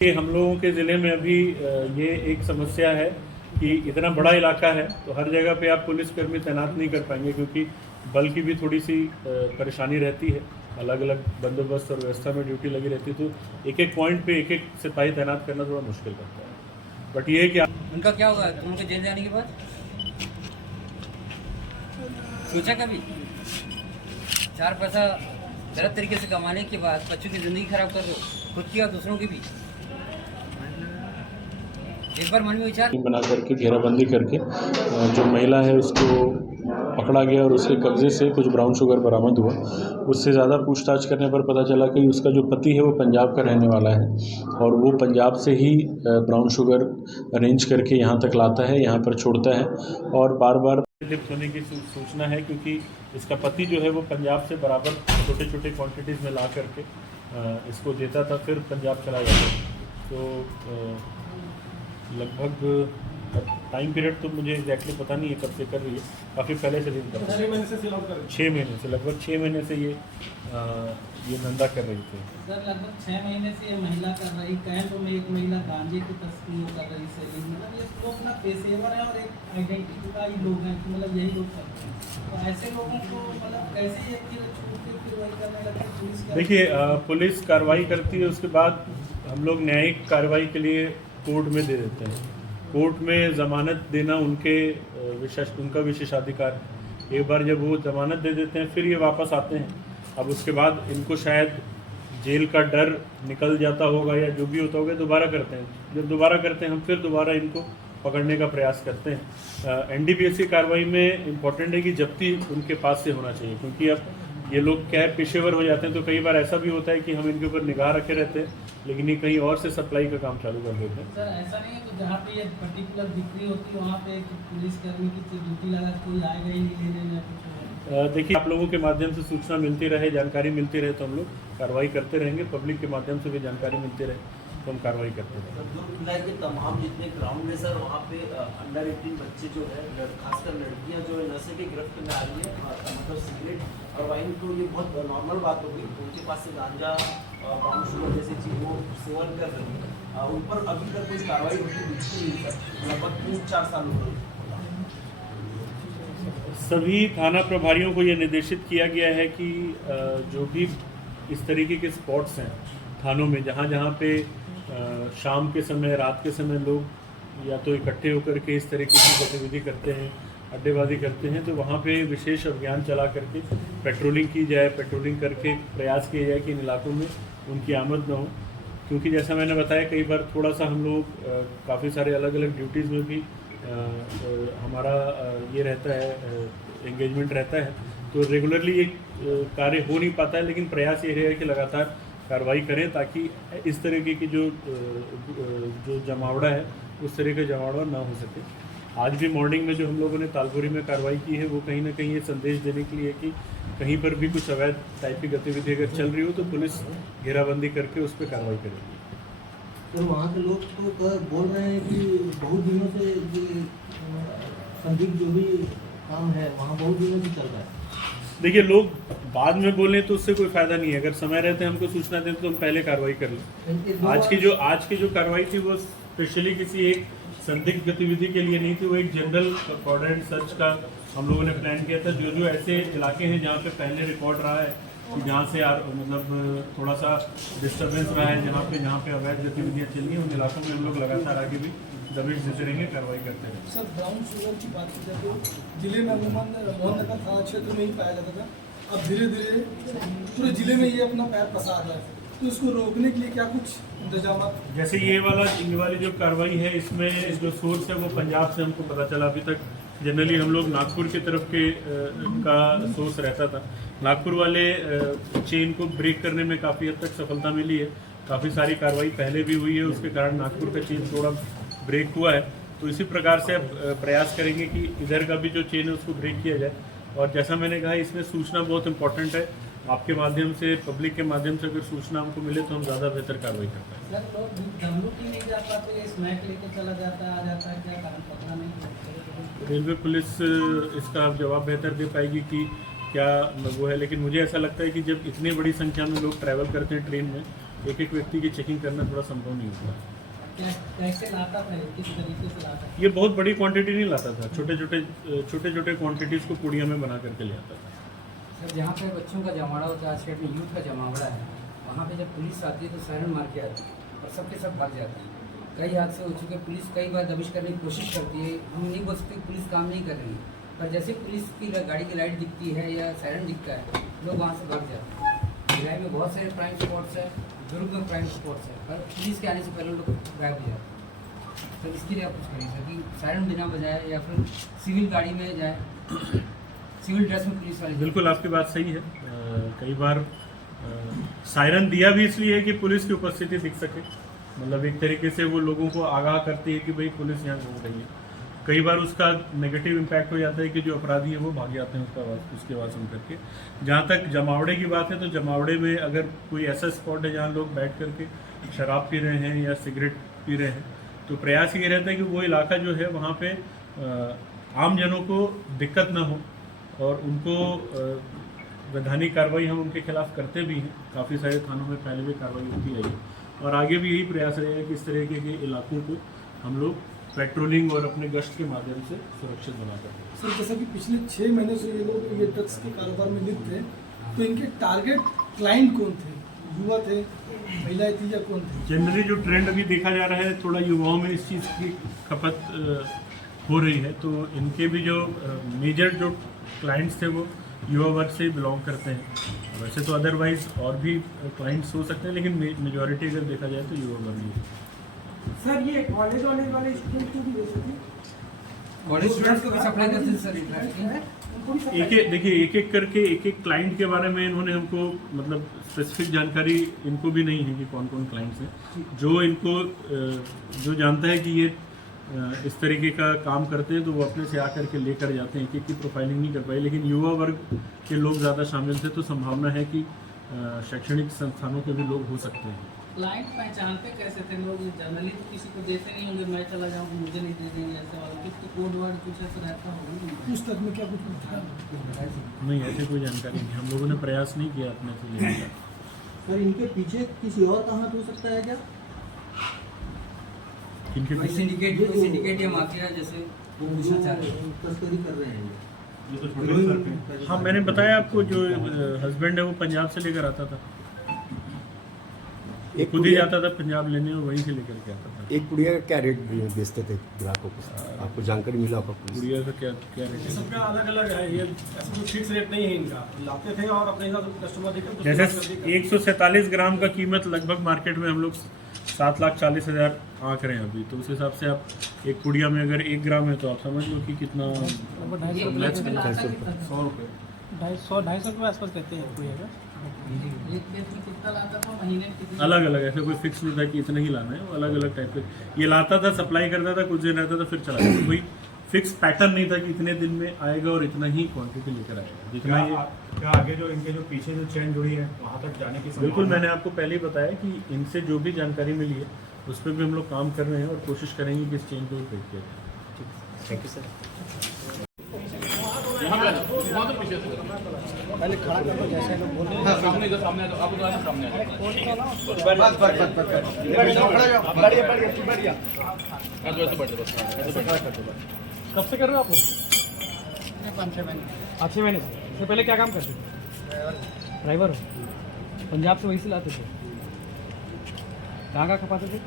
कि हम लोगों के ज़िले में अभी ये एक समस्या है कि इतना बड़ा इलाका है तो हर जगह पे आप पुलिसकर्मी तैनात नहीं कर पाएंगे, क्योंकि बल की भी थोड़ी सी परेशानी रहती है। अलग अलग बंदोबस्त और व्यवस्था में ड्यूटी लगी रहती है, तो एक एक पॉइंट पे एक एक सिपाही तैनात करना थोड़ा मुश्किल लगता है। बट ये है कि उनका क्या होगा उनके जेल जाने के बाद? सोचा कभी? 4 पैसा गलत तरीके से कमाने के बाद बच्चों की ज़िंदगी खराब कर रहे हो, खुद की और दूसरों की भी। एक बार मन में विचार बना करके घेराबंदी करके जो महिला है उसको पकड़ा गया और उसके कब्जे से कुछ ब्राउन शुगर बरामद हुआ। उससे ज़्यादा पूछताछ करने पर पता चला कि उसका जो पति है वो पंजाब का रहने वाला है और वो पंजाब से ही ब्राउन शुगर अरेंज करके यहाँ तक लाता है, यहाँ पर छोड़ता है और बार बार लिप्त होने की सूचना है, क्योंकि इसका पति जो है वो पंजाब से बराबर छोटे छोटे क्वांटिटीज़ में ला करके इसको देता था, फिर पंजाब चला जाता। तो लगभग टाइम पीरियड तो मुझे एग्जैक्टली पता नहीं है कब से कर रही है, काफ़ी पहले से दिन कर रही है। 6 महीने से सेल आउट कर रही है। 6 महीने से, लगभग 6 महीने से ये धंधा कर रही थी। सर लगभग 6 महीने से ये महिला कर रही। कैंप में एक महिला गांजे की तस्करी कर रही सेलिंग, मतलब ये लोग अपना पेशेवर है और एक आइडेंटिटी का ही लोग हैं, मतलब यही लोग करते हैं। तो ऐसे लोगों को मतलब कैसे ये छूट के फिर वही करने लगती है पुलिस? देखिए, पुलिस कार्रवाई करती है, उसके बाद हम लोग न्यायिक कार्रवाई के लिए कोर्ट में दे देते हैं। कोर्ट में ज़मानत देना उनका विशेषाधिकार है। एक बार जब वो ज़मानत दे देते हैं फिर ये वापस आते हैं। अब उसके बाद इनको शायद जेल का डर निकल जाता होगा या जो भी होता होगा, दोबारा करते हैं। जब दोबारा करते हैं हम फिर दोबारा इनको पकड़ने का प्रयास करते हैं। एनडीपीएस की कार्रवाई में इम्पॉर्टेंट है कि जब्ती उनके पास से होना चाहिए, क्योंकि अब ये लोग क्या है, पेशेवर हो जाते हैं, तो कई बार ऐसा भी होता है कि हम इनके ऊपर निगाह रखे रहते हैं, लेकिन ये कहीं और से सप्लाई का काम चालू कर देते हैं। सर ऐसा नहीं है तो जहाँ पे ये पर्टिकुलर बिक्री होती है वहाँ पे पुलिसकर्मी की ड्यूटी लगा कोई आएगा ही नहीं लेने में कुछ? देखिए, आप लोगों के माध्यम से सूचना मिलती रहे, जानकारी मिलती रहे तो हम लोग कार्रवाई करते रहेंगे। पब्लिक के माध्यम से भी जानकारी मिलती रहे तो हम कार्रवाई करते रहेंगे। दुर्ग जिला के तमाम जितने ग्राउंड है सर, वहाँ पे अंडर 18 बच्चे जो है, खासकर लड़कियाँ जो है नशे के गिरफ्त में आ रही है, मतलब सिगरेट और वाइन तो ये बहुत नॉर्मल बात हो गई। उनके पास से गांजा ब्राउन शुगर जैसी चीज़ वो सेवन कर रही है। उन पर अभी तक कोई कार्रवाई होती दिखती नहीं सर, लगभग 3-4 साल हो गए। सभी थाना प्रभारियों को ये निर्देशित किया गया है कि जो भी इस तरीके के स्पॉट्स हैं थानों में, जहाँ जहाँ पे शाम के समय, रात के समय लोग या तो इकट्ठे होकर के इस तरीके की गतिविधि करते हैं, अड्डेबाजी करते हैं, तो वहाँ पे विशेष अभियान चला करके पेट्रोलिंग की जाए। पेट्रोलिंग करके प्रयास किया जाए कि इन इलाकों में उनकी आमद न हो, क्योंकि जैसा मैंने बताया कई बार थोड़ा सा हम लोग काफ़ी सारे अलग अलग ड्यूटीज़ में भी हमारा ये रहता है, एंगेजमेंट रहता है, तो रेगुलरली ये कार्य हो नहीं पाता है। लेकिन प्रयास ये रहेगा कि लगातार कार्रवाई करें ताकि इस तरीके की जो जमावड़ा है उस तरह का जमावड़ा ना हो सके। आज भी मॉर्निंग में जो हम लोगों ने तालपुरी में कार्रवाई की है वो कहीं ना कहीं ये संदेश देने के लिए कि कहीं पर भी कुछ अवैध टाइप की गतिविधि अगर चल रही हो तो पुलिस घेराबंदी करके उस पर कार्रवाई करेगी। तो वहाँ के लोग तो बोल रहे हैं कि बहुत दिनों से संदिग्ध जो भी काम है वहाँ बहुत दिनों से चल रहा है। देखिए, लोग बाद में बोलें तो उससे कोई फ़ायदा नहीं है। अगर समय रहते हमको सूचना दें तो हम पहले कार्रवाई कर लें। आज की जो कार्रवाई थी वो स्पेशली किसी एक संदिग्ध गतिविधि के लिए नहीं थी, वो एक जनरल कॉर्डर एंड सर्च का हम लोगों ने प्लान किया था। जो ऐसे इलाके हैं जहाँ पे पहले रिकॉर्ड रहा है कि जहाँ से मतलब थोड़ा सा डिस्टर्बेंस रहा है, जहाँ पे अवैध गतिविधियाँ चली हैं, उन इलाकों में हम लोग लगातार आगे भी दबिश देते रहेंगे, कार्रवाई करते रहेंगे। सर ब्राउन शुगर की बात की जाए तो जिले में अमूमन मोहननगर थाना क्षेत्र में ही पाया जाता था, अब धीरे धीरे पूरे जिले में ये अपना पैर पसार रहा है, तो इसको रोकने के लिए क्या कुछ इंतजाम? जैसे ये वाली जो कार्रवाई है, इसमें जो सोर्स है वो पंजाब से हमको पता चला। अभी तक जनरली हम लोग नागपुर की तरफ के का सोर्स रहता था। नागपुर वाले चेन को ब्रेक करने में काफ़ी हद तक सफलता मिली है। काफ़ी सारी कार्रवाई पहले भी हुई है, उसके कारण नागपुर का चेन थोड़ा ब्रेक हुआ है। तो इसी प्रकार से अब प्रयास करेंगे कि इधर का भी जो चेन है उसको ब्रेक किया जाए। और जैसा मैंने कहा, इसमें सूचना बहुत इंपॉर्टेंट है। आपके माध्यम से, पब्लिक के माध्यम से अगर सूचना हमको मिले तो हम ज़्यादा बेहतर कार्रवाई कर पाएंगे। सर लोग धमलू नहीं जा पाते, स्मैक लेके चला जाता है, आ जाता है, क्या कारण पता नहीं? रेलवे पुलिस इसका अब जवाब बेहतर दे पाएगी कि क्या वो है, लेकिन मुझे ऐसा लगता है कि जब इतनी बड़ी संख्या में लोग ट्रैवल करते हैं ट्रेन में एक एक व्यक्ति की चेकिंग करना थोड़ा संभव नहीं होता। कैसे लाता था, किस तरीके से लाता था? ये बहुत बड़ी क्वांटिटी नहीं लाता था, छोटे छोटे क्वांटिटीज़ को पुड़िया में बना करके ले आता था। सर जहाँ पे बच्चों का जमावड़ा होता है, स्टेट में यूथ का जमावड़ा है, वहाँ पे जब पुलिस आती है तो सायरन मार के आती है और सबके सब भाग जाते हैं। कई हादसे हो चुके, पुलिस कई बार दबिश करने की कोशिश करती है। हम नहीं बोल सकते पुलिस काम नहीं कर रही है, पर जैसे पुलिस की गाड़ी की लाइट दिखती है या सायरन दिखता है, लोग वहाँ से भाग जाते हैं। भिलाई में बहुत सारे प्राइम स्पॉट्स हैं, दुर्ग में प्राइम स्पॉट्स हैं, पर पुलिस के आने से पहले लोग गायब हो जाते हैं। तो इसके लिए आप कुछ करिए सर कि सायरन बिना बजाए या फिर सिविल गाड़ी में जाए, सिविल ड्रेस में पुलिस वाले। बिल्कुल आपकी बात सही है। कई बार सायरन दिया भी इसलिए है कि पुलिस की उपस्थिति दिख सके, मतलब एक तरीके से वो लोगों को आगाह करती है कि भाई पुलिस यहाँ घूम रही है। कई बार उसका नेगेटिव इम्पैक्ट हो जाता है कि जो अपराधी है वो भाग जाते हैं उसके आवाज़ सुन करके। जहाँ तक जमावड़े की बात है तो जमावड़े में अगर कोई ऐसा स्पॉट है जहाँ लोग बैठ करके शराब पी रहे हैं या सिगरेट पी रहे हैं, तो प्रयास ये रहता है कि वो इलाका जो है वहाँ पे आम जनों को दिक्कत ना हो और उनको वैधानिक कार्रवाई हम उनके खिलाफ करते भी हैं। काफ़ी सारे थानों में पहले भी कार्रवाई होती रही और आगे भी यही प्रयास रहेगा कि इस तरह के इलाकों को हम लोग पेट्रोलिंग और अपने गश्त के माध्यम से सुरक्षित बना करते हैं। सर जैसा कि पिछले 6 महीने से ये लोग ये ड्रग्स के कारोबार में लिप्त थे, तो इनके टारगेट क्लाइंट कौन थे? युवा थे, महिलाएं थी या कौन थे? जनरली जो ट्रेंड अभी देखा जा रहा है, थोड़ा युवाओं में इस चीज़ की खपत हो रही है, तो इनके भी जो मेजर जो क्लाइंट्स थे वो युवा वर्ग से बिलोंग करते हैं। वैसे तो अदरवाइज और भी क्लाइंट्स हो सकते हैं, लेकिन मेजॉरिटी अगर देखा जाए तो युवा वर्ग ही है। सर ये कॉलेज वाले स्टूडेंट को भी देते थे? कॉलेज स्टूडेंट्स को भी सप्लाई करते हैं सर इंटरेस्ट। एक एक करके एक एक क्लाइंट के बारे में इन्होंने हमको मतलब स्पेसिफिक जानकारी इनको भी नहीं है कि कौन कौन क्लाइंट्स हैं। जो इनको जो जानता है कि ये इस तरीके का काम करते हैं तो वो अपने से आकर के लेकर जाते हैं। एक की प्रोफाइलिंग नहीं कर पाए, लेकिन युवा वर्ग के लोग ज़्यादा शामिल थे, तो संभावना है कि शैक्षणिक संस्थानों के भी लोग हो सकते हैं। क्लाइंट पहचानते कैसे थे लोग? जनरली तो किसी को देते नहीं होंगे, मैं चला जाऊँ मुझे नहीं दे देंगे ऐसे वाला, कुछ तो कोड वर्ड कुछ ऐसा रहता होगा। पुस्तक में क्या कुछ था? नहीं, ऐसी कोई जानकारी नहीं, हम लोगों ने प्रयास नहीं किया अपने से लेने का। सर इनके पीछे किसी और का हाथ हो सकता है क्या? किनके कोई सिंडिकेट या माफिया जैसे वो पूछना चाह रहे हैं। तस्करी कर रहे हैं ये। हाँ, मैंने बताया आपको, जो हस्बैंड है वो पंजाब से लेकर आता था, खुद ही जाता था पंजाब लेने और वहीं से लेकर के आता था। एक पुड़िया का क्या रेट बेचते थे ग्राहकों को? आपको जानकारी मिला होगा? गुड़िया का क्या रेट है? सबका अलग अलग है, ये ऐसा कोई फिक्स रेट नहीं है इनका। लाते थे और अपने हिसाब से कस्टमर देकर जैसे 147 ग्राम का कीमत लगभग मार्केट में हम लोग 7,40,000 आंक रहे हैं अभी, तो उस हिसाब से आप एक पुड़िया में अगर 1 ग्राम है तो आप समझ लो कि कितना 100 रुपये 250 के आसपास कहते हैं कोई अगर एक केस में कितना लाता था महीने में कितना? अलग अलग, ऐसे कोई फिक्स नहीं था कि इतना ही लाना है, वो अलग अलग टाइप के ये लाता था, सप्लाई करता था, कुछ दिन रहता था, फिर चला जाता। कोई फिक्स पैटर्न नहीं था कि इतने दिन में आएगा और इतना ही क्वांटिटी लेकर आएगा। जितना ये क्या आगे जो इनके जो पीछे जो चेन जुड़ी है वहाँ तक जाने की बिल्कुल, मैंने आपको पहले ही बताया कि इनसे जो भी जानकारी मिली है उस पर भी हम लोग काम कर रहे हैं और कोशिश करेंगे कि इस चेन को ब्रेक किया जाए। Thank you sir. पहले खड़ा कर दो जैसे लोग बोल रहे हैं। सामने इधर सामने आ आप उधर सामने आ बस बढ़िया कब से कर रहे हो आप? 5-6 महीने। 8 महीने से। इससे पहले क्या काम करते थे? ड्राइवर हो? पंजाब से वहीं से लाते थे? कहाँ खपाते थे?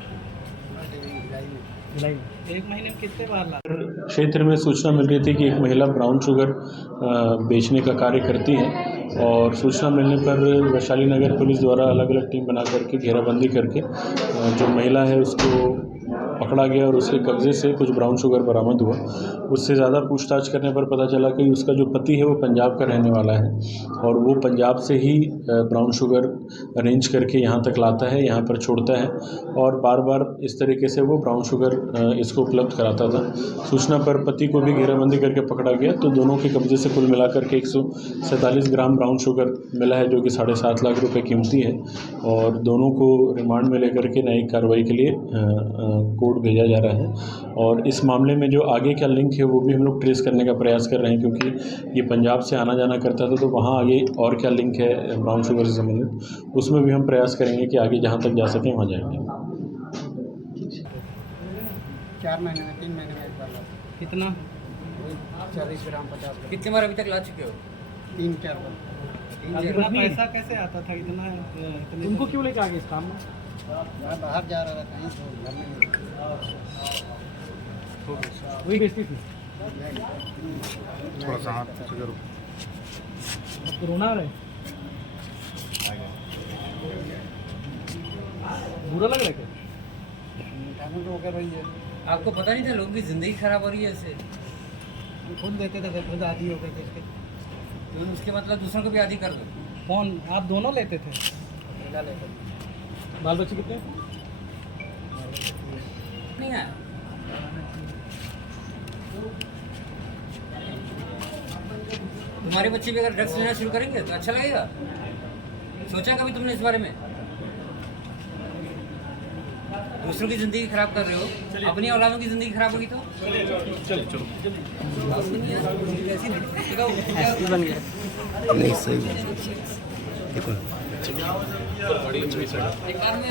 भिलाई में। 1 महीने में कितने बार लाते? क्षेत्र में सूचना मिल रही थी कि एक महिला ब्राउन शुगर बेचने का कार्य करती है और सूचना मिलने पर वैशाली नगर पुलिस द्वारा अलग अलग टीम बना करके घेराबंदी करके जो महिला है उसको पकड़ा गया और उसके कब्जे से कुछ ब्राउन शुगर बरामद हुआ। उससे ज़्यादा पूछताछ करने पर पता चला कि उसका जो पति है वो पंजाब का रहने वाला है और वो पंजाब से ही ब्राउन शुगर अरेंज करके यहाँ तक लाता है, यहाँ पर छोड़ता है और बार बार इस तरीके से वो ब्राउन शुगर इसको उपलब्ध कराता था। सूचना पर पति को भी घेराबंदी करके पकड़ा गया, तो दोनों के कब्जे से कुल मिलाकर के 147 ग्राम ब्राउन शुगर मिला है, जो कि 7.5 लाख रुपये कीमती है और दोनों को रिमांड में लेकर के न्यायिक कार्रवाई के लिए रिपोर्ट भेजा जा रहा है और इस मामले में जो आगे का लिंक है वो भी हम लोग ट्रेस करने का प्रयास कर रहे हैं, क्योंकि ये पंजाब से आना जाना करता था तो वहाँ आगे और क्या लिंक है ब्राउन शुगर से संबंधित, उसमें भी हम प्रयास करेंगे कि आगे जहाँ तक जा सकें वहाँ जाएंगे। 4 महीने में 3 महीने में एक बार लाते कितना 40 ग्राम 50 ग्राम। कितने बार अभी तक ला चुके हो? 3-4 बार। इतना पैसा कैसे आता था इतना? उनको क्यों लेके आ गए इस काम में? मैं बाहर जा रहा था कहीं तो घर में नहीं। वही बेचती थी। थोड़ा सा हाथ से करो। तो रोना आ रहा है, बुरा लग रहा है क्या? ठाकुर को होकर रही है। आपको पता नहीं था लोगों की ज़िंदगी खराब हो रही है इससे? खुद देते थे, खुद आदि हो गए थे इसके। तो उसके मतलब दूसरों को भी आदी कर दो। कौन आप दोनों लेते थे? अकेला लेकर बाल बच्चे कितने? नहीं है तुम्हारे बच्चे भी अगर ड्रग्स लेना शुरू करेंगे तो अच्छा लगेगा? सोचा कभी तुमने इस बारे में? दूसरों की ज़िंदगी खराब कर रहे हो, अपनी औलादों की ज़िंदगी खराब होगी तो ऐसी बन गया। नहीं सही है। देखो बेकार में